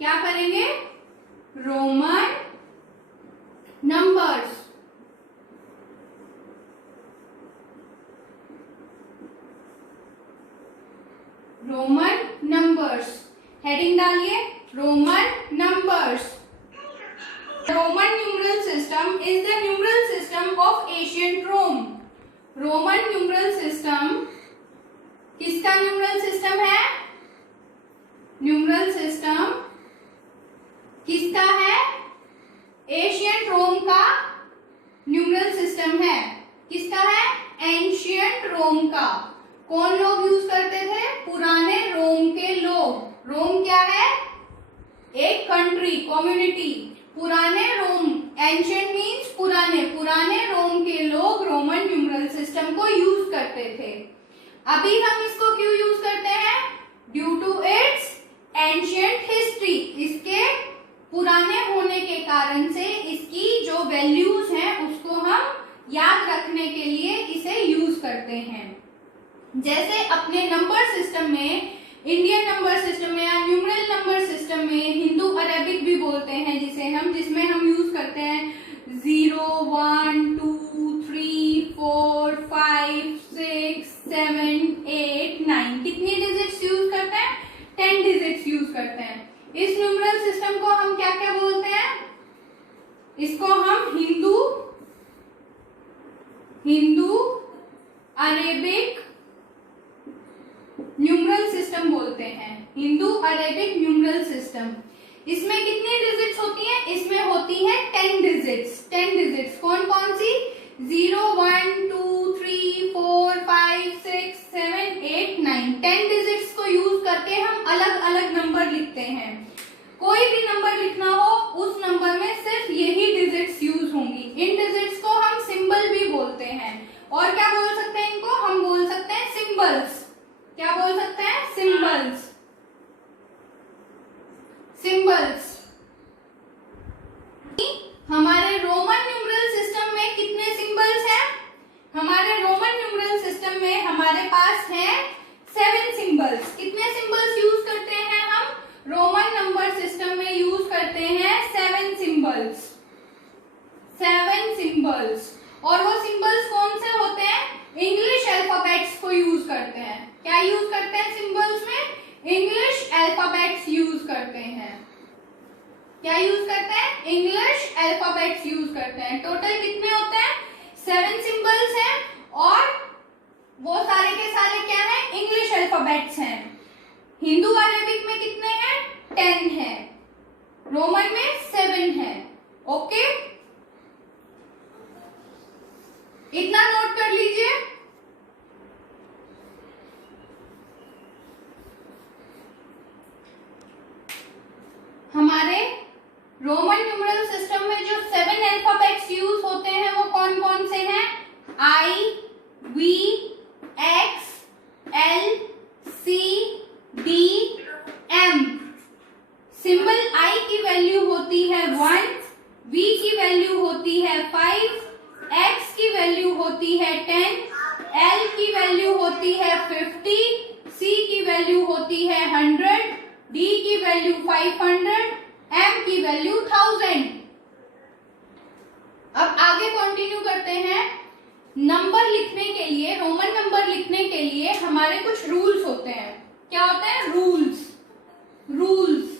क्या करेंगे? Roman numbers. Roman numbers heading डालिए, Roman numbers. Roman numeral system is the numeral system of ancient Rome. Roman numeral system किसका numeral system है? Numeral system किसका है? Ancient रोम का numeral system है। किसका है? एंशियंट रोम का। कौन लोग यूज करते थे? पुराने रोम के लोग। रोम क्या है? एक कंट्री, कम्युनिटी। पुराने रोम, एंशियंट मीन्स पुराने, पुराने रोम के लोग रोमन न्यूमरल सिस्टम को यूज करते थे। अभी हम इसको क्यों यूज करते हैं? Due to its ancient history. इसके पुराने होने के कारण से इसकी जो वैल्यूज हैं उसको हम याद रखने के लिए इसे यूज करते हैं। जैसे अपने नंबर सिस्टम में, इंडियन नंबर सिस्टम में या न्यूमरल नंबर सिस्टम में हिंदू अरेबिक भी बोलते हैं जिसे हम, जिसमें हम यूज करते हैं 0 1 2 3 4 5 6 7 8 9। कितनी डिजिट्स यूज करते हैं? 10 डिजिट्स यूज करते हैं। इस न्यूमरल सिस्टम को हम क्या क्या बोलते हैं? इसको हम हिंदू अरेबिक न्यूमरल सिस्टम बोलते हैं। Hindu Arabic numeral system. इसमें कितनी डिजिट्स होती हैं? इसमें होती है 10 डिजिट्स। 10 डिजिट्स कौन कौन सी? 0 1 2 3 4 5 6 7 8 9। 10 डिजिट्स को यूज करके हम अलग अलग नंबर लिखते हैं। कोई भी नंबर लिखना हो उस नंबर में सिर्फ यही डिजिट्स यूज होंगी। इन डिजिट्स को हम सिंबल भी बोलते हैं। और क्या बोल सकते हैं इनको? हम बोल सकते हैं सिंबल्स। क्या बोल सकते हैं? सिंबल्स। सिंबल्स। हमारे रोमन न्यूमरल सिस्टम में कितने सिंबल्स हैं? हमारे रोमन न्यूमरल सिस्टम में हमारे पास है 7 सिंबल्स। कितने सिंबल्स यूज करते हैं हम? रोमन नंबर सिस्टम में यूज करते हैं 7 सिंबल्स। 7 सिंबल्स। और वो सिंबल्स कौन से होते हैं? इंग्लिश अल्फाबेट्स को यूज करते हैं। क्या यूज करते हैं सिंबल्स में? इंग्लिश अल्फाबेट्स यूज करते हैं। क्या यूज करते हैं? इंग्लिश अल्फाबेट्स यूज करते हैं। टोटल कितने होते हैं? 7 सिंबल्स हैं और वो सारे के सारे क्या है? इंग्लिश अल्फाबेट्स हैं। हिंदू अरेबिक में कितने हैं? 10 है। रोमन में 7 है। ओके, इतना नोट कर लीजिए। हमारे रोमन न्यूमरल सिस्टम में जो 7 अल्फाबेट्स यूज होते हैं वो कौन कौन से हैं? I, V, X, L, C, D, M। Symbol I की वैल्यू होती है 1, V की वैल्यू होती है 5, X की वैल्यू होती है 10, L की वैल्यू होती है 50, C की वैल्यू होती है 100, D की वैल्यू 500, M की वैल्यू 1000। अब आगे कंटिन्यू करते हैं। नंबर लिखने के लिए, रोमन नंबर लिखने के लिए हमारे कुछ रूल्स होते हैं। क्या होते हैं? रूल्स।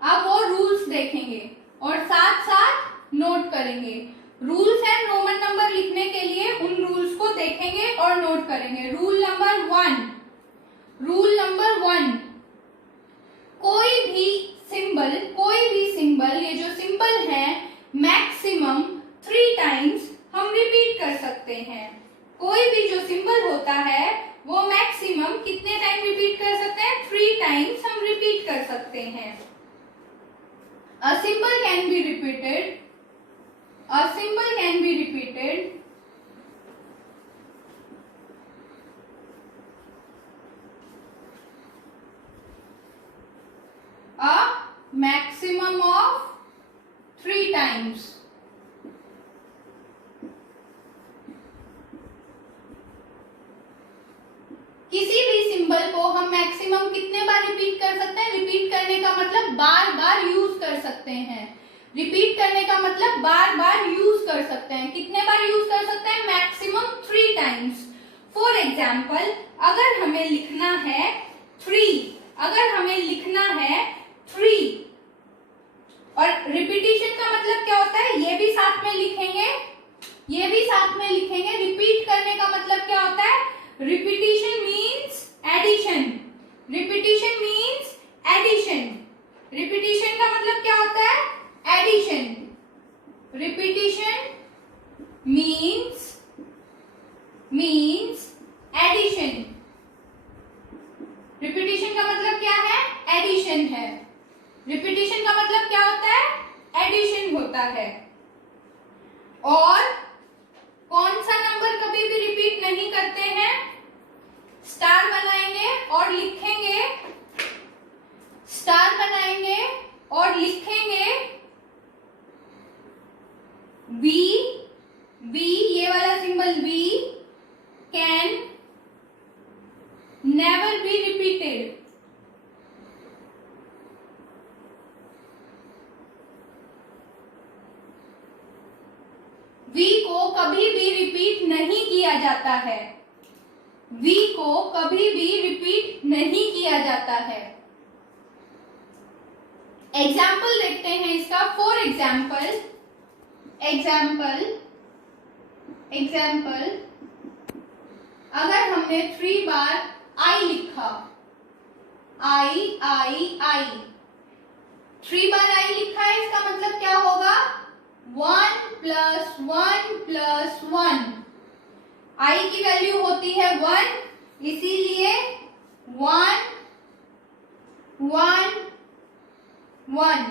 अब वो रूल्स देखेंगे और साथ साथ नोट करेंगे। रूल्स हैं रोमन नंबर लिखने के लिए, उन रूल्स को देखेंगे और नोट करेंगे। रूल नंबर 1, कोई भी सिंबल, ये जो सिंबल है मैक्सिमम 3 टाइम्स हम रिपीट कर सकते हैं। कोई भी जो सिंबल होता है वो मैक्सिमम कितने टाइम रिपीट कर सकते हैं? 3 टाइम्स हम रिपीट कर सकते हैं। A symbol can be repeated. A maximum of 3 times. किसी भी सिंबल को हम मैक्सिमम कितने बार रिपीट कर सकते हैं? रिपीट करने का मतलब बार सकते हैं। रिपीट करने का मतलब बार बार यूज कर सकते हैं। कितने बार यूज कर सकते हैं? Maximum 3 times. फॉर एग्जाम्पल, अगर हमें लिखना है 3, अगर हमें लिखना है 3, और रिपीटिशन का मतलब क्या होता है? ये भी साथ में लिखेंगे, ये भी साथ में लिखेंगे। रिपीट करने का मतलब क्या होता है? Repetition means addition. Repetition means addition. Repetition का मतलब क्या होता है? Addition. Repetition means addition. Repetition का मतलब क्या है? एडिशन है। रिपीटिशन का मतलब क्या होता है? एडिशन होता है। और कौन सा नंबर कभी भी रिपीट नहीं करते हैं? स्टार बनाएंगे और लिखेंगे, स्टार बनाएंगे और लिखेंगे बी, ये वाला symbol V can never be repeated. V को कभी भी रिपीट नहीं किया जाता है। वी को कभी भी रिपीट नहीं किया जाता है। एग्जाम्पल देखते हैं इसका। फॉर एग्जाम्पल, अगर हमने 3 बार आई लिखा, आई 3 बार आई लिखा है, इसका मतलब क्या होगा? 1 + 1 + 1। आई की वैल्यू होती है 1, इसीलिए 1 1 1।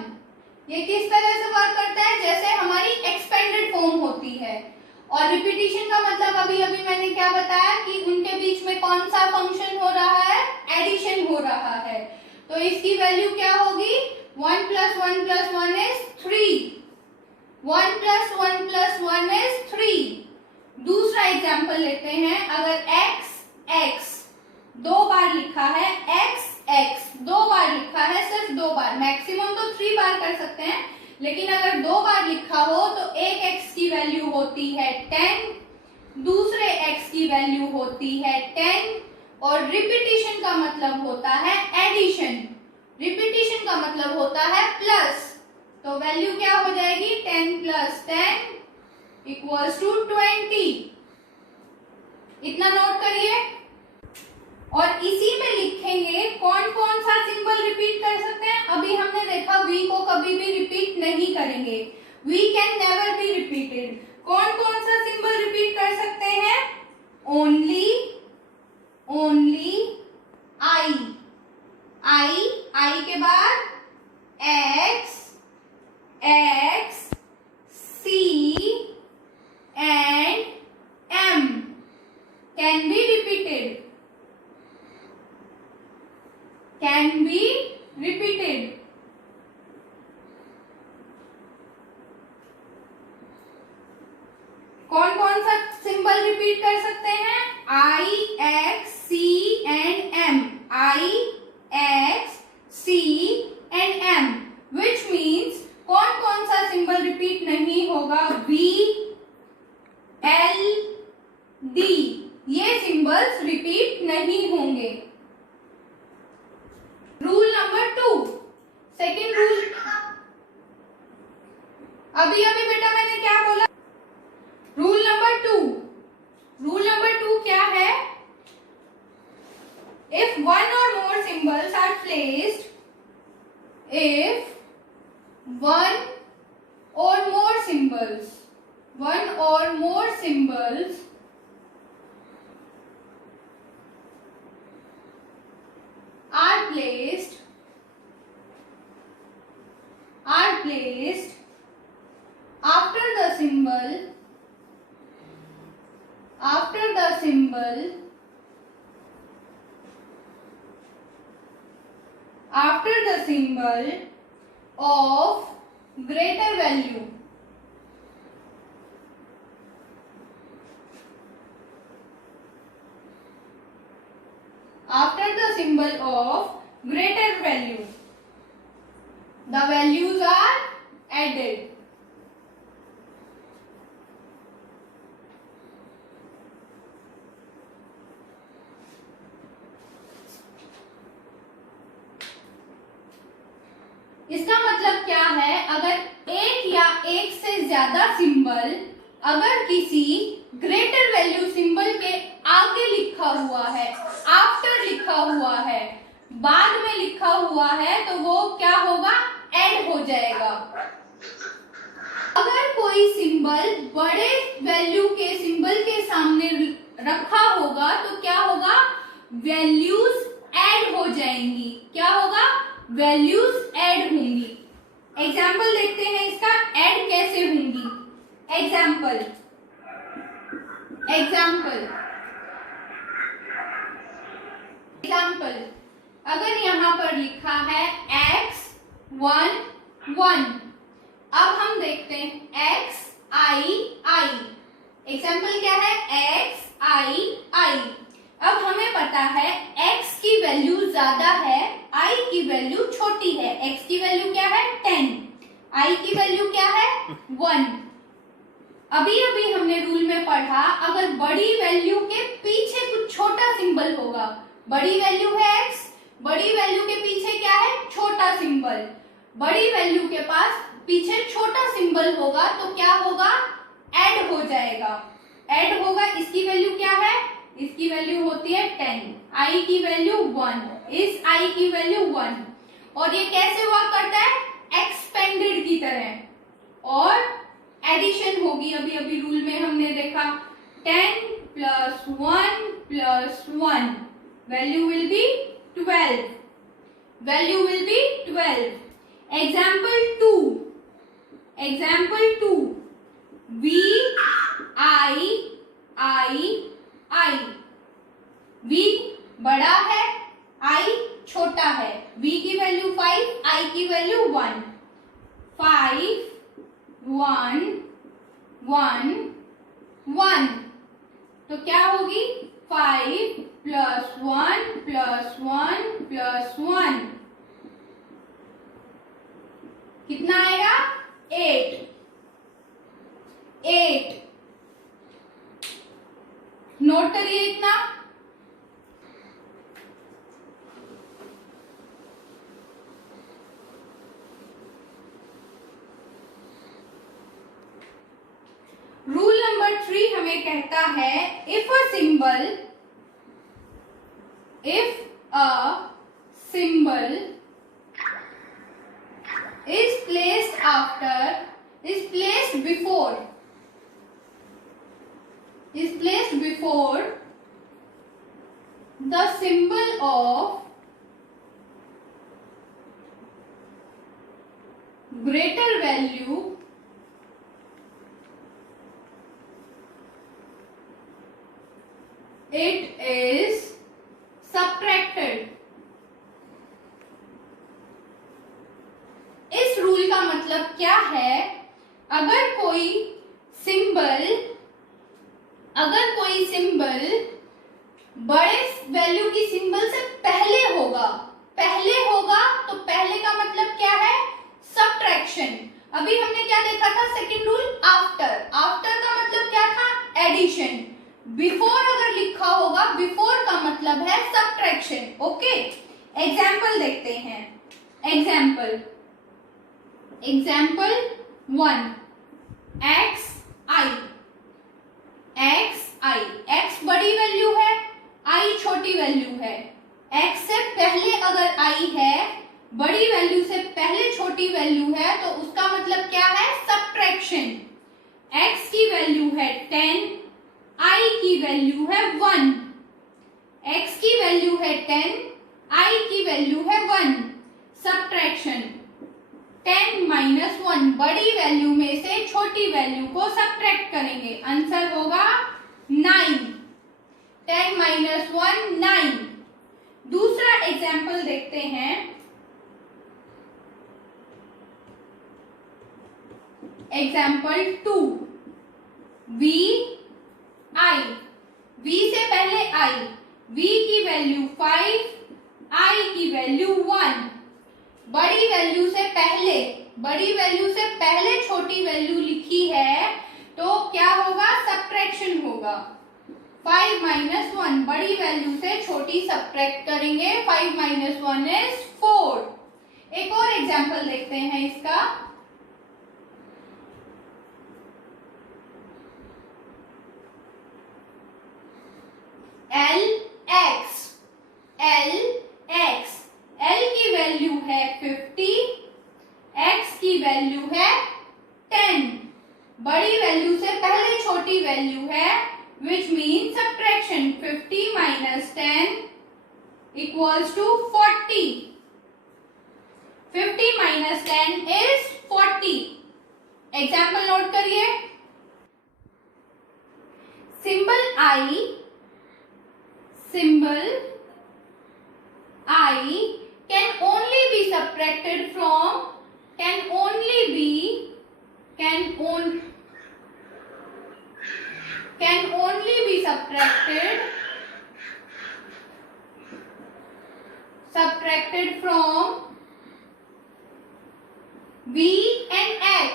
ये किस तरह से वर्क करता है? जैसे हमारी एक्सपेंडेड फॉर्म होती है। और रिपीटिशन का मतलब अभी मैंने क्या बताया कि उनके बीच में कौन सा फंक्शन हो रहा है? एडिशन हो रहा है। तो इसकी वैल्यू क्या होगी? 1 + 1 + 1 is 3। 1 + 1 + 1 is 3। दूसरा एग्जाम्पल लेते हैं। अगर x 2 बार लिखा है, x 2 बार लिखा है, सिर्फ 2 बार, मैक्सिमम तो 3 बार कर सकते हैं, लेकिन अगर 2 बार लिखा हो तो एक x की वैल्यू होती है 10, दूसरे x की वैल्यू होती है 10। और रिपीटिशन का मतलब होता है एडिशन। रिपीटिशन का मतलब होता है प्लस। तो वैल्यू क्या हो जाएगी? 10 + 10 = 20। इतना नोट करिए। और इसी में लिखेंगे कौन कौन सा सिंबल रिपीट कर सकते हैं। अभी हमने देखा वी को कभी भी रिपीट नहीं करेंगे। V can never be repeated. कौन कौन सा सिंबल रिपीट कर सकते हैं? ओनली आई के बाद X, C and M can be repeated. कौन कौन सा सिंबल रिपीट कर सकते हैं? I, X, C and M. I, X, C and M. Which means कौन कौन सा सिंबल रिपीट नहीं होगा? वी, एल, डी, ये सिंबल्स रिपीट नहीं होंगे। Rule number 2, second rule. अभी बेटा मैंने क्या बोला? Rule number 2। रूल नंबर 2 क्या है? If one or more symbols are placed, if one or more symbols are placed after the symbol of greater value, after the symbol of greater value, the values are added. इसका मतलब क्या है, अगर एक या एक से ज्यादा सिंबल अगर किसी ग्रेटर वैल्यू सिंबल के आगे लिखा हुआ है, आफ्टर लिखा हुआ है, बाद में लिखा हुआ है, तो वो क्या होगा, ऐड हो जाएगा। अगर कोई सिंबल बड़े वैल्यू के सिंबल के सामने रखा होगा तो क्या होगा, वैल्यूज ऐड हो जाएंगी। क्या होगा, वैल्यूज ऐड होंगी। एग्जाम्पल देखते हैं इसका, ऐड कैसे होंगी। एग्जाम्पल अगर यहां पर लिखा है x1 1, अब हम देखते हैं xi। एग्जाम्पल क्या है, xi। अब हमें पता है x की वैल्यू ज्यादा है, i की वैल्यू छोटी है। x की वैल्यू क्या है 10, i की वैल्यू क्या है 1। अभी अभी हमने रूल में पढ़ा, अगर बड़ी वैल्यू के पीछे कुछ छोटा सिंबल होगा, बड़ी वैल्यू है x, बड़ी वैल्यू के पीछे क्या है, छोटा सिंबल, बड़ी वैल्यू के पास पीछे छोटा सिंबल होगा तो क्या होगा, ऐड हो जाएगा। ऐड होगा, इसकी वैल्यू क्या है, इसकी वैल्यू होती है 10, i की वैल्यू 1, इस i की वैल्यू 1। और ये कैसे हुआ करता है, एक्सपेंडेड की तरह। और एडिशन होगी, अभी अभी रूल में हमने देखा 10 + 1 + 1, value will be 12, value will be 12। Example 2, v i, v बड़ा है, i छोटा है। v की वैल्यू 5, i की वैल्यू 1, 5 1 1 1, तो क्या होगी, 5 + 1 + 1 + 1 कितना आएगा, 8। नोट करिए इतना। रूल नंबर 3 हमें कहता है, if a symbol is placed before the symbol of greater value, it is subtracted। इस रूल का मतलब क्या है, अगर कोई सिंबल बड़े वैल्यू की सिंबल से पहले होगा तो पहले का मतलब क्या है, सब्ट्रैक्शन। अभी हमने क्या देखा था, सेकंड रूल, आफ्टर का मतलब क्या था, एडिशन। बिफोर अगर लिखा होगा, बिफोर का मतलब है सब्ट्रैक्शन। ओके, एग्जाम्पल देखते हैं। एग्जाम्पल 1, x बड़ी वैल्यू है, i छोटी वैल्यू है। x से पहले अगर i है, बड़ी वैल्यू से पहले छोटी वैल्यू है, तो उसका मतलब क्या है, सब्ट्रैक्शन। x की वैल्यू है 10, i की वैल्यू है 1। x की वैल्यू है 10, i की वैल्यू है 1, सब्ट्रैक्शन। 10 - 1, बड़ी वैल्यू में से छोटी वैल्यू को सब्ट्रैक्ट करेंगे, आंसर होगा 9। 10 - 1 9। दूसरा एग्जाम्पल देखते हैं। एग्जाम्पल 2, v से पहले i, v की वैल्यू 5, i की वैल्यू 1। बड़ी वैल्यू से पहले बड़ी वैल्यू से पहले छोटी वैल्यू लिखी है तो क्या होगा, सब्ट्रैक्शन होगा। 5 माइनस 1, बड़ी वैल्यू से छोटी सब्ट्रैक्ट करेंगे, 5 माइनस 1 इज 4। एक और एग्जांपल देखते हैं इसका। L की वैल्यू है 50, x की वैल्यू है 10, बड़ी वैल्यू से पहले छोटी वैल्यू है, which means subtraction। 50 minus 10 equals to 40। 50 minus 10 is 40। Example note करिए। symbol I can only be subtracted from subtracted from V and X।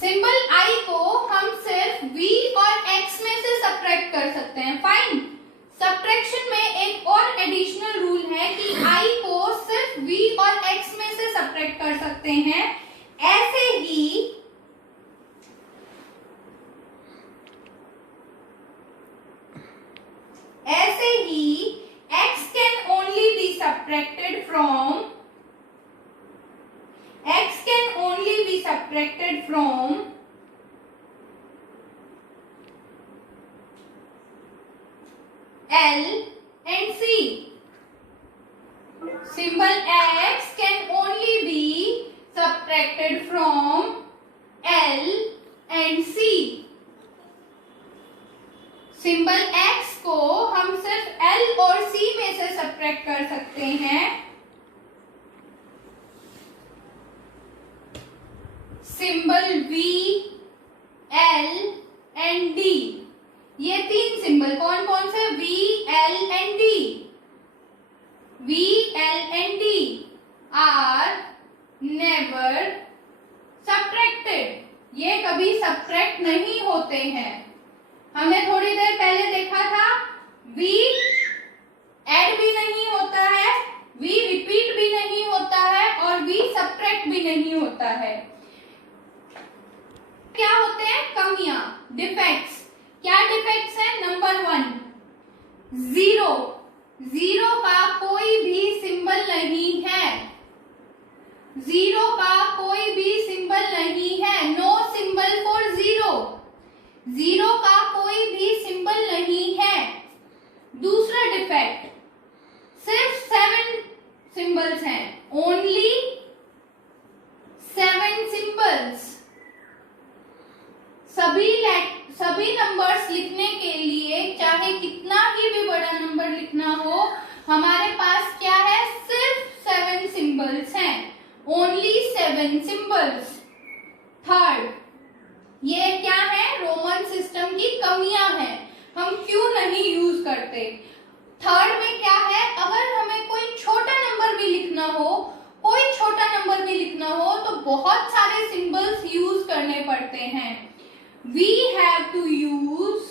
Symbol I को हम सिर्फ V और X में से सब्ट्रैक्ट कर सकते हैं। फाइन। सब्ट्रैक्शन में एक और एडिशनल रूल है कि I को सिर्फ V और X में से सब्ट्रैक्ट कर सकते हैं। ऐसे ही X can only be subtracted from L and C। Symbol X can only be subtracted from L and C। Symbol X को हम सिर्फ L और C में से सब्ट्रैक्ट कर सकते हैं। Symbol V, L and D, ये तीन सिंबल कौन कौन से, V, L and D, V, L and D are never subtracted. ये कभी सब्ट्रैक्ट नहीं होते हैं। हमने थोड़ी देर पहले देखा था V ऐड भी नहीं होता है, V रिपीट भी नहीं होता है और V सब्ट्रैक्ट भी नहीं होता है। क्या होते हैं, कमियां, डिफेक्ट्स। क्या डिफेक्ट्स हैं? नंबर 1, जीरो का कोई भी सिंबल नहीं है। जीरो का कोई भी सिंबल नहीं है। No symbol for zero. Zero का कोई भी सिंबल नहीं है। दूसरा डिफेक्ट, सिर्फ 7 सिंबल्स हैं, ओनली 7 सिंबल्स। सभी नंबर्स लिखने के लिए चाहे कितना ही भी बड़ा नंबर लिखना हो, हमारे पास क्या है, सिर्फ 7 सिंबल्स हैं, ओनली 7 सिंबल्स। थर्ड, ये क्या है, रोमन सिस्टम की कमियां हैं, हम क्यों नहीं यूज करते। थर्ड में क्या है, अगर हमें कोई छोटा नंबर भी लिखना हो, तो बहुत सारे सिंबल्स यूज करने पड़ते हैं। We have to use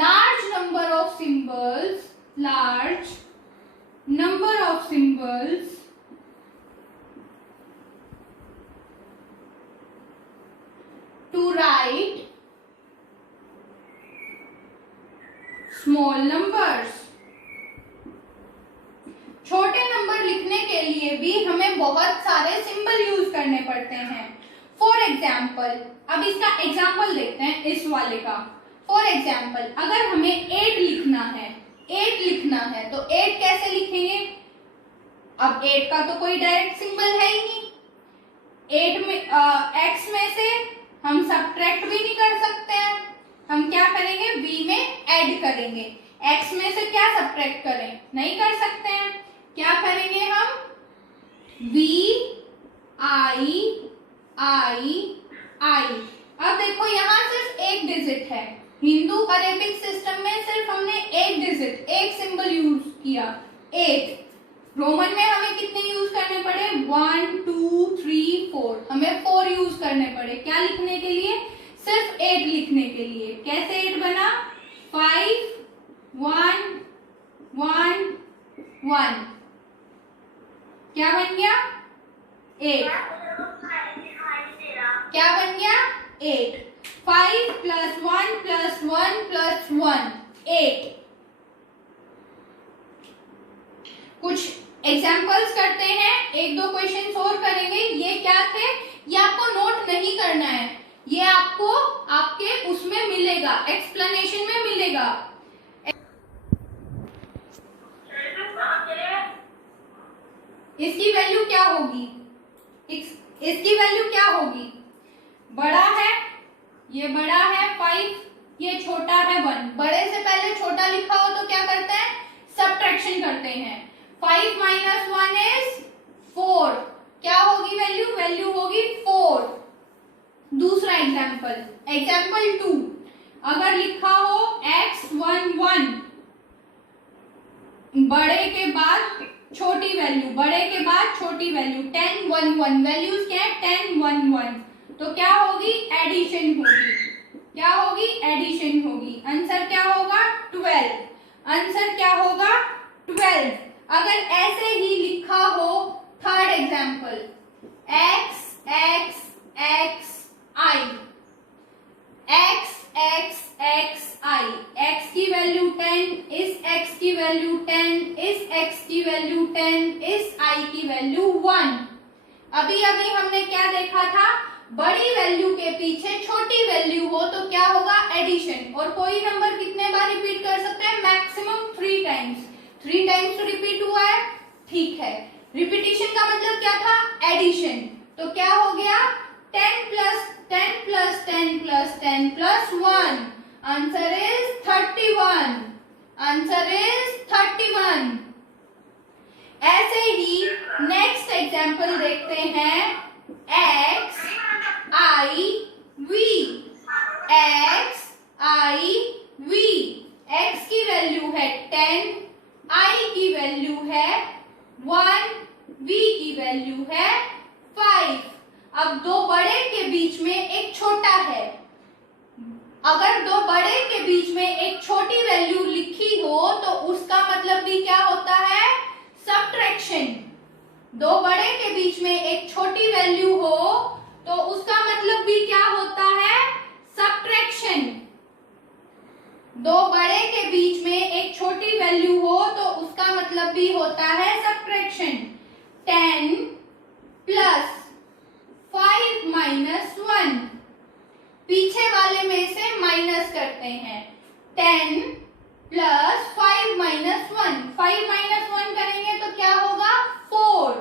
large number of symbols to write small numbers। छोटे नंबर लिखने के लिए भी हमें बहुत सारे सिंबल यूज करने पड़ते हैं। फॉर एग्जाम्पल, अब इसका एग्जाम्पल देखते हैं इस वाले का। फॉर एग्जाम्पल, अगर हमें 8 लिखना है तो 8 कैसे लिखेंगे। अब 8 का तो कोई डायरेक्ट सिंबल है ही नहीं। 8 में x में से हम सब्ट्रैक्ट भी नहीं कर सकते हैं। हम क्या करेंगे, v में ऐड करेंगे। x में से क्या सब्ट्रैक्ट करें, नहीं कर सकते हैं। क्या करेंगे हम, v i। अब देखो यहां सिर्फ एक डिजिट है, हिंदू अरेबिक सिस्टम में सिर्फ हमने एक डिजिट, एक सिंबल यूज किया, 8। रोमन में हमें कितने यूज करने पड़े? 1 2 3 4, हमें 4 यूज करने पड़े। क्या लिखने के लिए? सिर्फ 8 लिखने के लिए। कैसे 8 बना? 5 1 1 1, क्या बन गया? 8। क्या बन गया? 8। 5 + 1 + 1 + 1, 8। कुछ एग्जाम्पल्स करते हैं, एक दो क्वेश्चन और करेंगे। ये क्या थे, ये आपको नोट नहीं करना है, ये आपको आपके उसमें मिलेगा, एक्सप्लेनेशन में मिलेगा। इसकी वैल्यू क्या होगी? इसकी वैल्यू क्या होगी? बड़ा है, ये बड़ा है 5, ये छोटा है 1। बड़े से पहले छोटा लिखा हो तो क्या करते हैं? सब्ट्रैक्शन करते हैं। 5 - 1 is 4, क्या होगी वैल्यू? वैल्यू होगी 4। दूसरा एग्जाम्पल, एग्जाम्पल 2, अगर लिखा हो x1 1, बड़े के बाद छोटी वैल्यू, बड़े के बाद छोटी वैल्यू, 10 1 1, वैल्यूज क्या है? 10 1 1, तो क्या होगी? एडिशन होगी। क्या होगी? एडिशन होगी। आंसर क्या होगा? 12। आंसर क्या होगा? 12। अगर ऐसे ही लिखा हो, third example, x x x i, x x x i, x की वैल्यू 10, इस x की वैल्यू 10, इस x की वैल्यू 10, इस i की वैल्यू 1। अभी अभी हमने क्या देखा था? बड़ी वैल्यू के पीछे छोटी वैल्यू हो तो क्या होगा? एडिशन। और कोई नंबर कितने बार रिपीट कर सकते हैं? Maximum 3 times. 3 टाइम्स रिपीट हुआ है, ठीक है। रिपीटिशन का मतलब क्या था? एडिशन। तो क्या हो गया? 10 + 10 + 10 + 10 + 1, आंसर इज 31। Answer is 31। ऐसे ही नेक्स्ट एग्जाम्पल देखते हैं, x i v, x i v, x की वैल्यू है 10, i की वैल्यू है 1, v की वैल्यू है 5। अब दो बड़े के बीच में एक छोटा है, अगर दो बड़े के बीच में एक छोटी वैल्यू लिखी हो तो उसका मतलब भी क्या होता है? सब्ट्रैक्शन। दो बड़े के बीच में एक छोटी वैल्यू हो तो उसका मतलब भी क्या होता है? सब्ट्रैक्शन। दो बड़े के बीच में एक छोटी वैल्यू हो तो उसका मतलब भी होता है सब्ट्रैक्शन। 10 + 5 - 1, पीछे वाले में से माइनस करते हैं। 10 + 5 - 1, 5 - 1 करेंगे तो क्या होगा? 4।